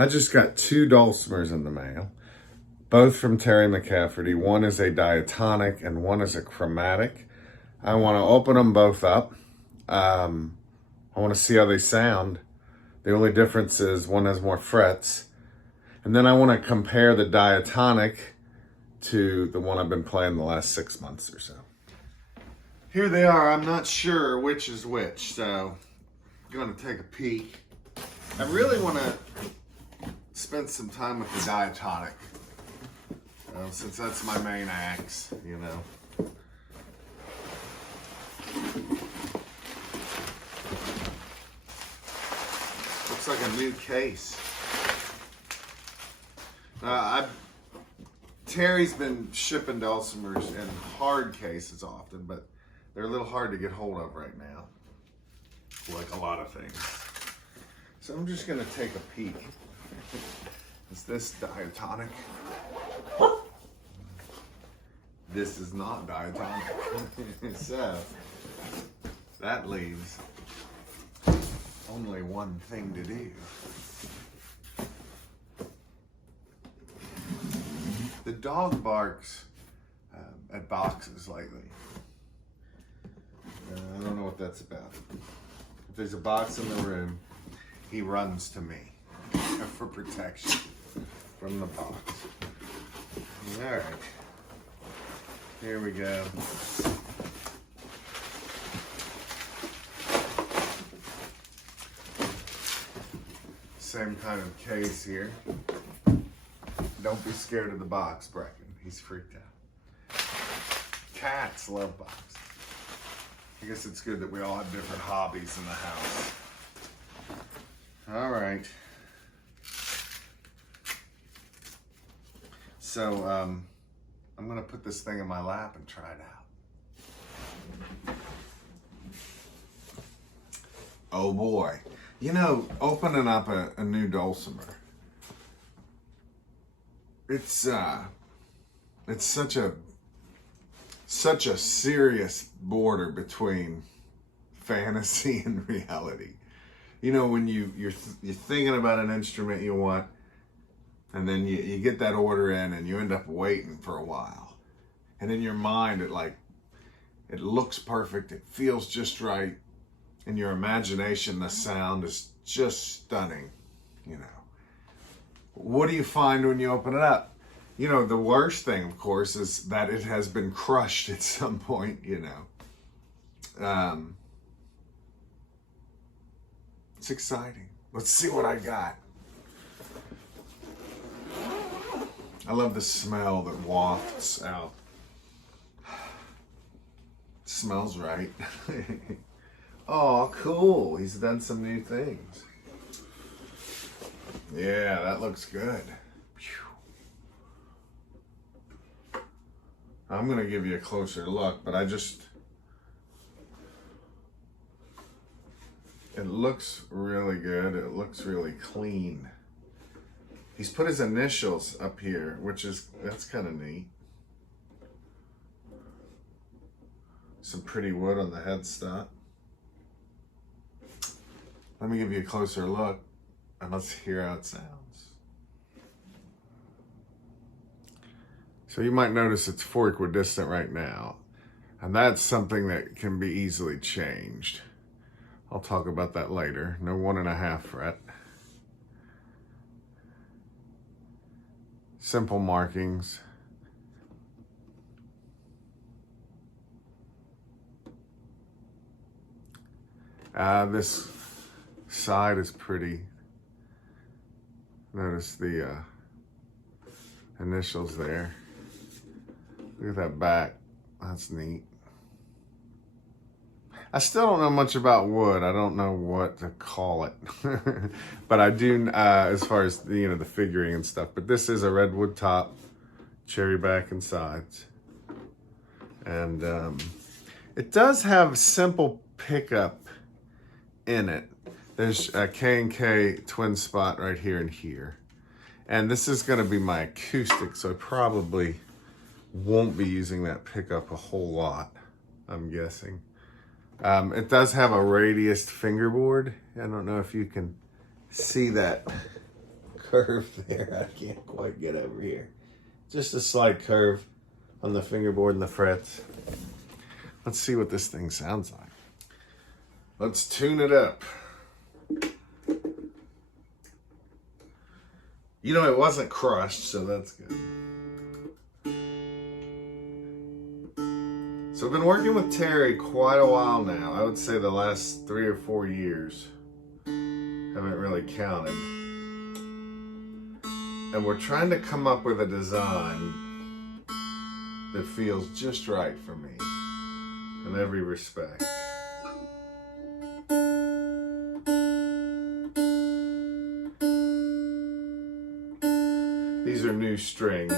I just got 2 Dulcimers in the mail, both from Terry McCafferty. One is a diatonic and one is a chromatic. I want to open them both up. I want to see how they sound. The only difference is one has more frets. And then I want to compare the diatonic to the one I've been playing the last 6 months or so. Here they are. I'm not sure which is which, so I'm going to take a peek. I really want to spend some time with the diatonic, since that's my main axe, you know. Looks like a new case. Terry's been shipping Dulcimers in hard cases often, but they're a little hard to get hold of right now, like a lot of things. So I'm just gonna take a peek. Is this diatonic? This is not diatonic. So that leaves only one thing to do. The dog barks at boxes lately. I don't know what that's about. If there's a box in the room, he runs to me for protection from the box. All right, here we go. Same kind of case here. Don't be scared of the box, Brecken. He's freaked out. Cats love boxes. I guess it's good that we all have different hobbies in the house. All right. So, I'm gonna put this thing in my lap and try it out. Oh boy. You know, opening up a new Dulcimer, it's such a serious border between fantasy and reality. You know, when you're thinking about an instrument you want, and then you get that order in and you end up waiting for a while. And in your mind, it looks perfect, it feels just right. In your imagination, the sound is just stunning, you know. What do you find when you open it up? You know, the worst thing, of course, is that it has been crushed at some point, you know. It's exciting. Let's see what I got. I love the smell that wafts out. It smells right. Oh, cool. He's done some new things. Yeah, that looks good. I'm going to give you a closer look, but it looks really good. It looks really clean. He's put his initials up here, that's kind of neat. Some pretty wood on the headstock. Let me give you a closer look and let's hear how it sounds. So you might notice it's 4 equidistant right now, and that's something that can be easily changed. I'll talk about that later. No 1.5 fret. Simple markings. This side is pretty. Notice the initials there. Look at that back. That's neat. I still don't know much about wood. I don't know what to call it. But I do, as far as the figuring and stuff. But this is a redwood top, cherry back and sides. And it does have simple pickup in it. There's a K&K twin spot right here and here. And this is gonna be my acoustic, so I probably won't be using that pickup a whole lot, I'm guessing. It does have a radiused fingerboard. I don't know if you can see that curve there. I can't quite get over here. Just a slight curve on the fingerboard and the frets. Let's see what this thing sounds like. Let's tune it up. You know, it wasn't crushed, so that's good. So I've been working with Terry quite a while now. I would say the last 3 or 4 years. Haven't really counted. And we're trying to come up with a design that feels just right for me in every respect. These are new strings,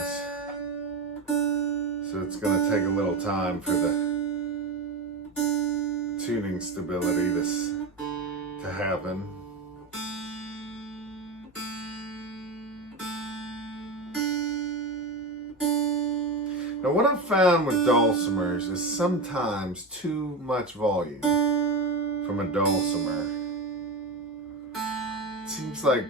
so it's going to take a little time for the tuning stability to happen. Now what I've found with dulcimers is sometimes too much volume from a dulcimer. It seems like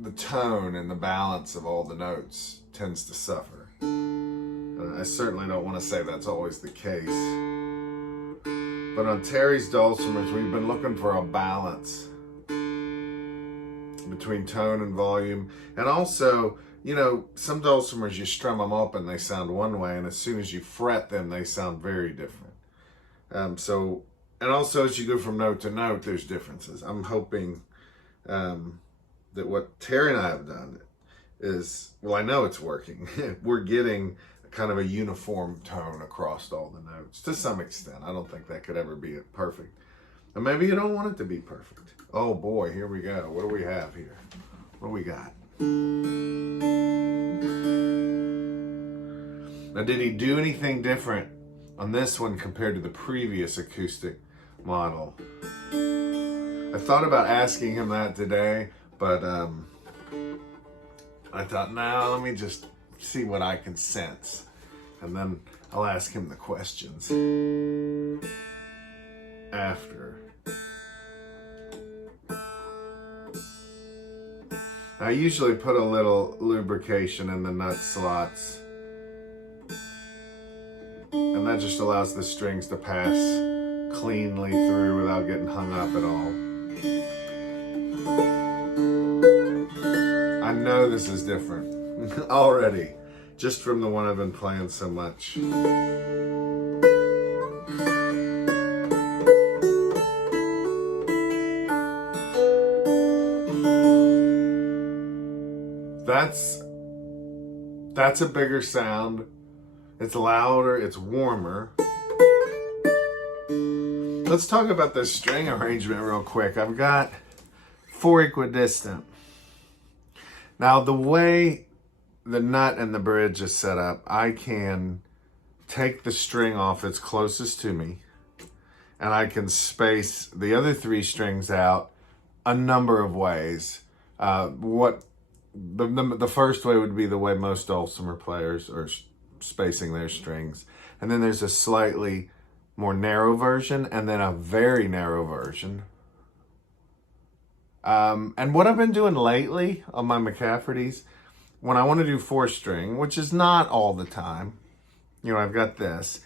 the tone and the balance of all the notes tends to suffer. I certainly don't want to say that's always the case. But on Terry's dulcimers, we've been looking for a balance between tone and volume. And also, you know, some dulcimers, you strum them up and they sound one way, and as soon as you fret them, they sound very different. And also as you go from note to note, there's differences. I'm hoping that what Terry and I have done is, well, I know it's working. We're getting kind of a uniform tone across all the notes to some extent. I don't think that could ever be perfect. And maybe you don't want it to be perfect. Oh boy, here we go. What do we have here? What do we got? Now, did he do anything different on this one compared to the previous acoustic model? I thought about asking him that today, but I thought, no, let me just see what I can sense. And then I'll ask him the questions after. I usually put a little lubrication in the nut slots, and that just allows the strings to pass cleanly through without getting hung up at all. I know this is different already, just from the one I've been playing so much. That's a bigger sound. It's louder, it's warmer. Let's talk about this string arrangement real quick. I've got 4 equidistant. Now, the way the nut and the bridge is set up, I can take the string off its closest to me, and I can space the other 3 strings out a number of ways. The first way would be the way most dulcimer players are spacing their strings. And then there's a slightly more narrow version, and then a very narrow version. And what I've been doing lately on my McCaffertys, when I want to do 4-string, which is not all the time, you know, I've got this.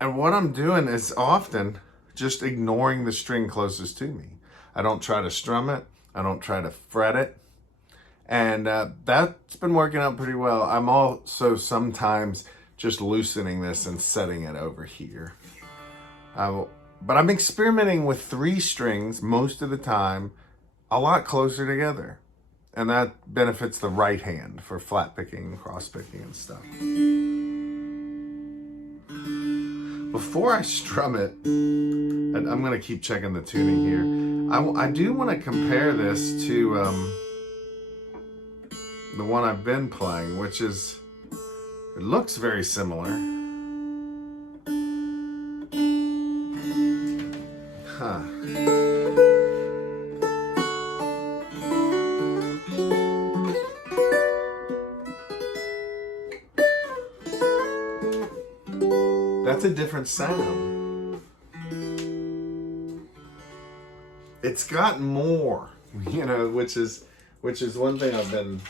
And what I'm doing is often just ignoring the string closest to me. I don't try to strum it. I don't try to fret it. And that's been working out pretty well. I'm also sometimes just loosening this and setting it over here. But I'm experimenting with 3 strings most of the time, a lot closer together. And that benefits the right hand for flat picking, cross picking and stuff. Before I strum it, and I'm gonna keep checking the tuning here, I do wanna compare this to the one I've been playing, which is, it looks very similar. Huh. That's a different sound. It's got more You know, which is one thing I've been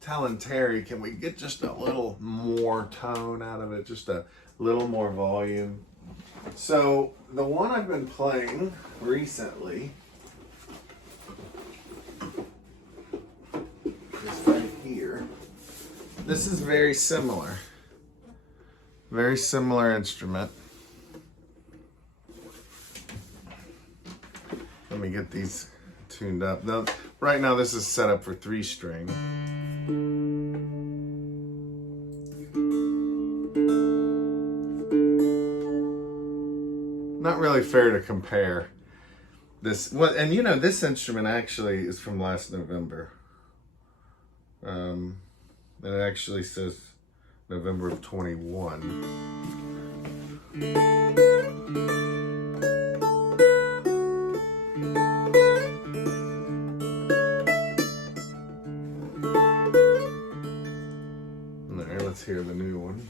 telling Terry, can we get just a little more tone out of it, just a little more volume? So the one I've been playing recently is right here. This is very similar instrument. Let me get these tuned up. Now, right now this is set up for 3-string. Not really fair to compare this. Well, and you know, this instrument actually is from last November. And it actually says November of 21. There, let's hear the new one.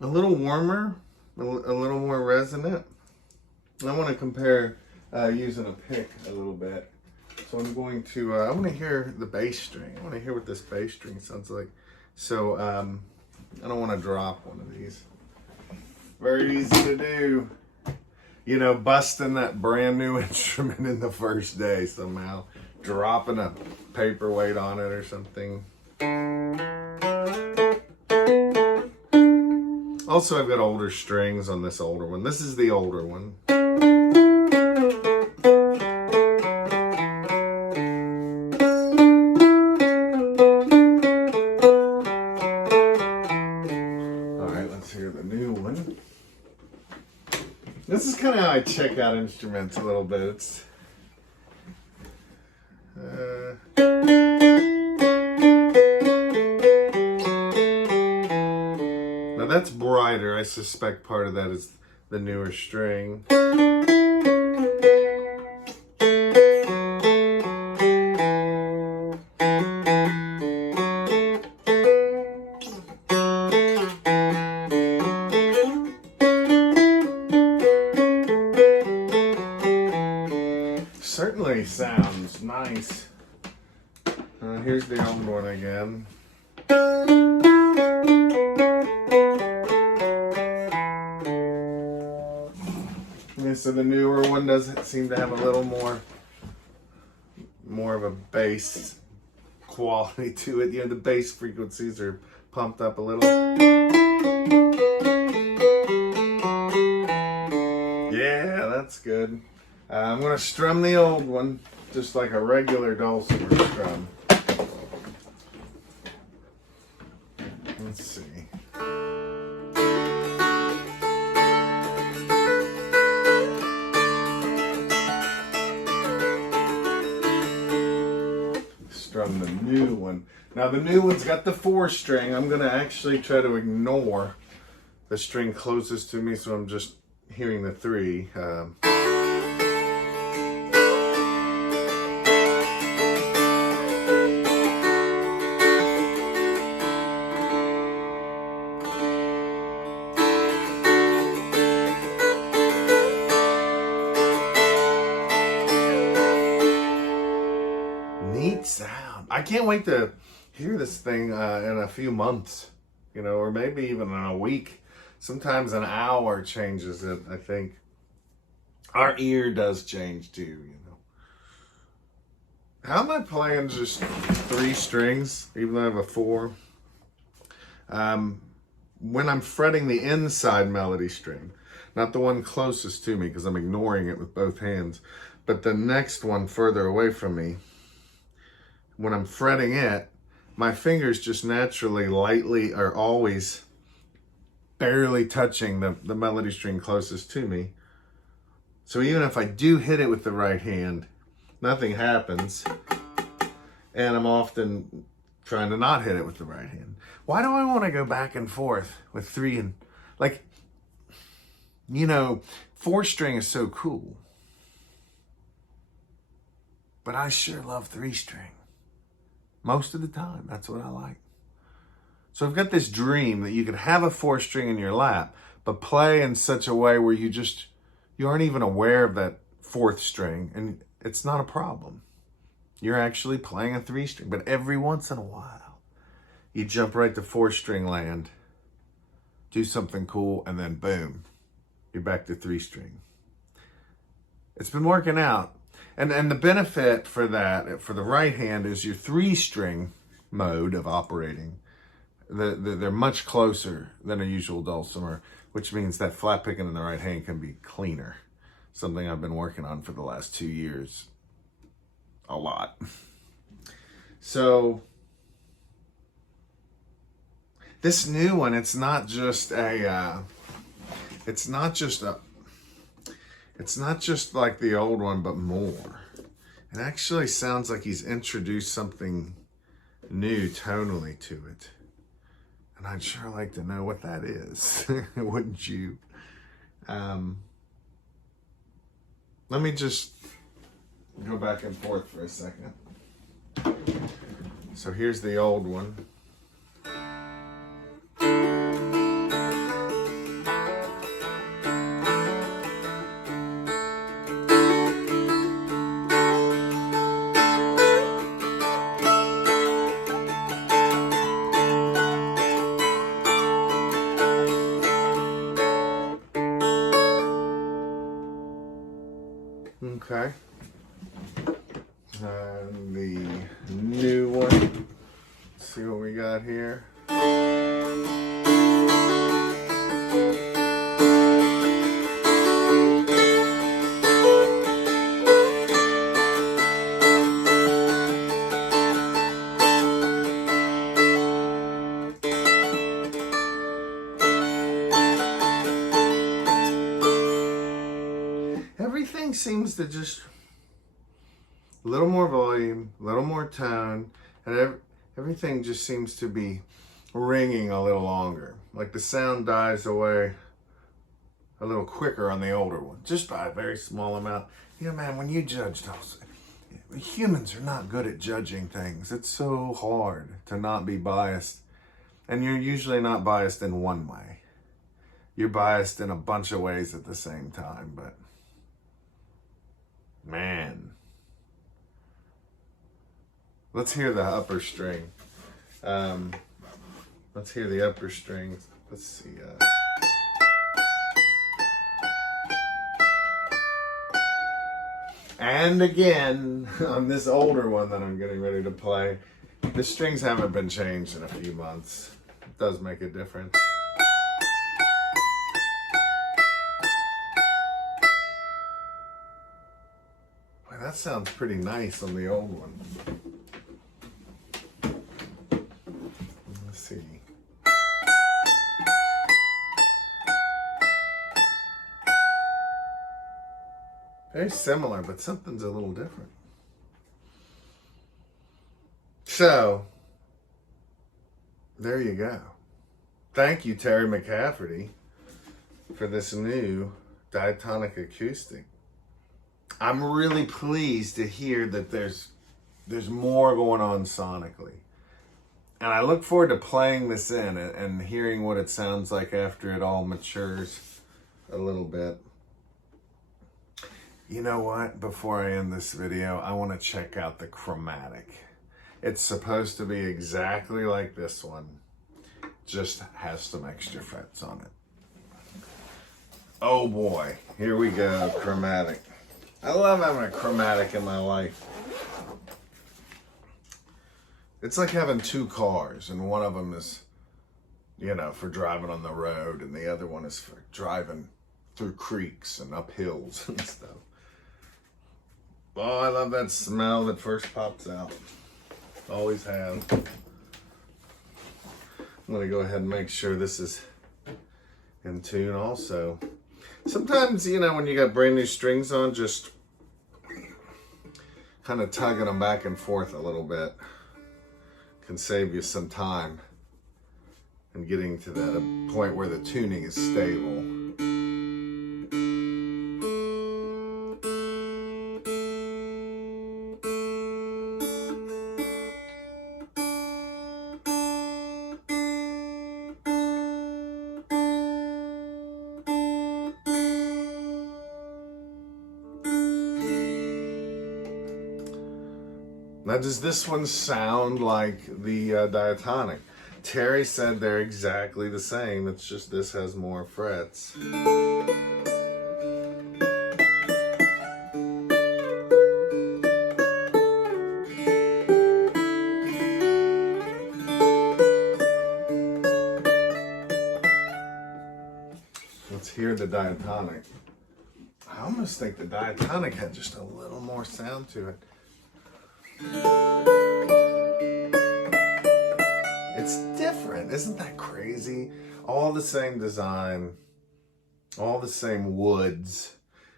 A little warmer, a little more resonant. I want to compare using a pick a little bit. So I'm going to, I want to hear the bass string. I want to hear what this bass string sounds like. So I don't want to drop one of these. Very easy to do. You know, busting that brand new instrument in the first day somehow. Dropping a paperweight on it or something. Also, I've got older strings on this older one. This is the older one. All right, let's hear the new one. This is kind of how I check out instruments a little bit. It's now that's brighter. I suspect part of that is the newer string. Certainly sounds nice. Here's the old one again. Yeah, so the newer one doesn't seem to have a little more of a bass quality to it. You know, the bass frequencies are pumped up a little. Yeah, that's good. I'm going to strum the old one, just like a regular dulcimer strum. Let's see. Strum the new one. Now the new one's got the 4-string. I'm going to actually try to ignore the string closest to me, so I'm just hearing the 3. Neat sound. I can't wait to hear this thing in a few months, you know, or maybe even in a week. Sometimes an hour changes it, I think. Our ear does change too, you know. How am I playing just 3 strings, even though I have a 4? When I'm fretting the inside melody string, not the one closest to me because I'm ignoring it with both hands, but the next one further away from me, when I'm fretting it, my fingers just naturally, lightly, are always barely touching the melody string closest to me. So even if I do hit it with the right hand, nothing happens. And I'm often trying to not hit it with the right hand. Why do I want to go back and forth with 3 and, like, you know, 4-string is so cool. But I sure love 3-string. Most of the time, that's what I like. So I've got this dream that you could have a 4-string in your lap, but play in such a way where you aren't even aware of that 4th string, and it's not a problem. You're actually playing a 3-string, but every once in a while, you jump right to 4-string land, do something cool, and then boom, you're back to 3-string. It's been working out. And the benefit for that, for the right hand, is your 3-string mode of operating. They're much closer than a usual dulcimer, which means that flat picking in the right hand can be cleaner. Something I've been working on for the last 2 years. A lot. So this new one, it's not just like the old one, but more. It actually sounds like he's introduced something new tonally to it. And I'd sure like to know what that is. Wouldn't you? Let me just go back and forth for a second. So here's the old one. Okay. And the new one. Let's see what we got here. Everything seems to just a little more volume, a little more tone, and everything just seems to be ringing a little longer. Like the sound dies away a little quicker on the older one, just by a very small amount. You know, man, when you judge those, humans are not good at judging things. It's so hard to not be biased. And you're usually not biased in one way. You're biased in a bunch of ways at the same time, but man. Let's hear the upper string. Let's hear the upper strings. Let's see. And again, on this older one that I'm getting ready to play, the strings haven't been changed in a few months. It does make a difference. Boy, that sounds pretty nice on the old one. Let's see. Very similar, but something's a little different. So, there you go. Thank you, Terry McCafferty, for this new diatonic acoustic. I'm really pleased to hear that there's more going on sonically. And I look forward to playing this in and hearing what it sounds like after it all matures a little bit. You know what? Before I end this video, I want to check out the chromatic. It's supposed to be exactly like this one, just has some extra frets on it. Oh boy, here we go, chromatic. I love having a chromatic in my life. It's like having two cars, and one of them is, you know, for driving on the road, and the other one is for driving through creeks and up hills and stuff. Oh, I love that smell that first pops out. Always have. I'm going to go ahead and make sure this is in tune also. Sometimes, you know, when you got brand new strings on, just kind of tugging them back and forth a little bit can save you some time and getting to that point where the tuning is stable. Now, does this one sound like the diatonic? Terry said they're exactly the same. It's just this has more frets. Let's hear the diatonic. I almost think the diatonic had just a little more sound to it. It's different. Isn't that crazy? All the same design, all the same woods,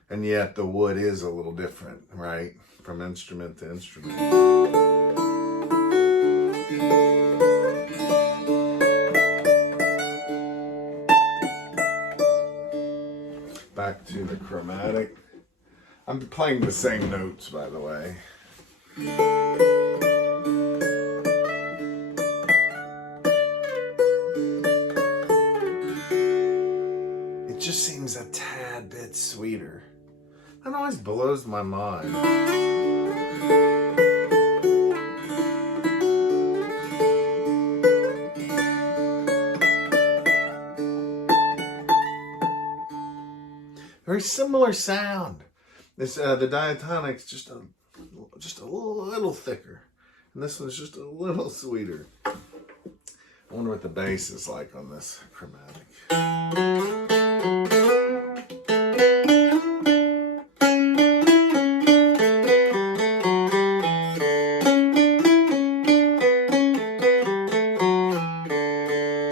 and yet the wood is a little different, right? From instrument to instrument. Back to the chromatic. I'm playing the same notes, by the way. It just seems a tad bit sweeter. That always blows my mind. Very similar sound. This the diatonic's just a little thicker, and this one's just a little sweeter. I wonder what the bass is like on this chromatic.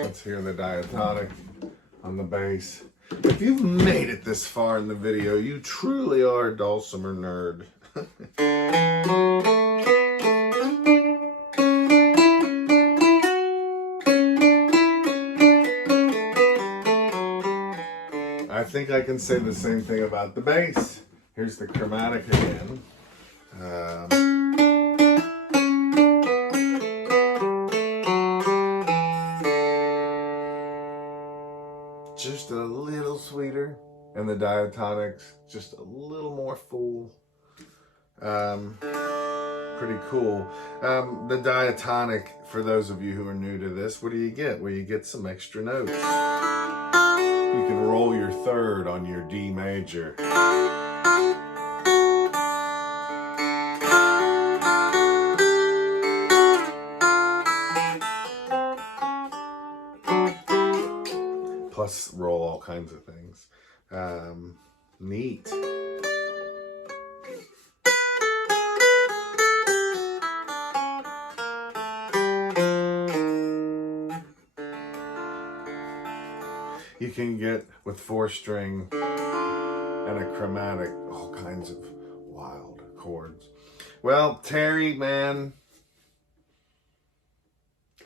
Let's hear the diatonic on the bass. If you've made it this far in the video, you truly are a dulcimer nerd. I think I can say the same thing about the bass. Here's the chromatic again. Just a little sweeter, and the diatonic's just a little more full. Pretty cool. The diatonic, for those of you who are new to this, what do you get? Well, you get some extra notes. You can roll your third on your D major. Plus roll all kinds of things. Neat. You can get, with 4-string and a chromatic, all kinds of wild chords. Well, Terry, man,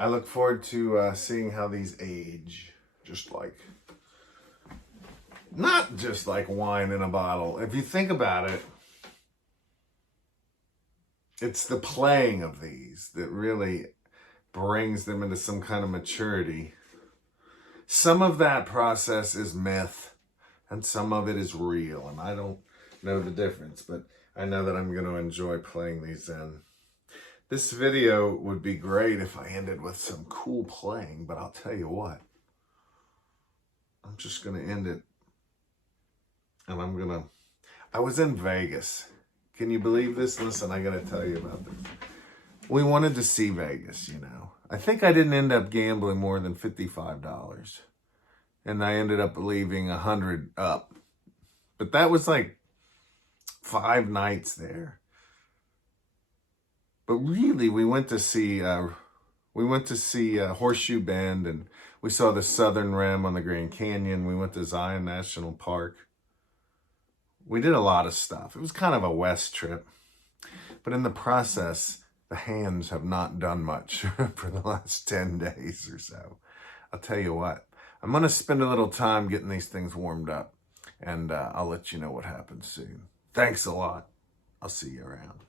I look forward to seeing how these age. Just like, not just like wine in a bottle. If you think about it, it's the playing of these that really brings them into some kind of maturity. Some of that process is myth, and some of it is real, and I don't know the difference, but I know that I'm going to enjoy playing these in. This video would be great if I ended with some cool playing, but I'll tell you what. I'm just going to end it, and I was in Vegas. Can you believe this? Listen, I got to tell you about this. We wanted to see Vegas, you know. I think I didn't end up gambling more than $55, and I ended up leaving $100 up. But that was like 5 nights there. But really, we went to see Horseshoe Bend, and we saw the Southern Rim on the Grand Canyon. We went to Zion National Park. We did a lot of stuff. It was kind of a West trip. But in the process, the hands have not done much for the last 10 days or so. I'll tell you what. I'm going to spend a little time getting these things warmed up. And I'll let you know what happens soon. Thanks a lot. I'll see you around.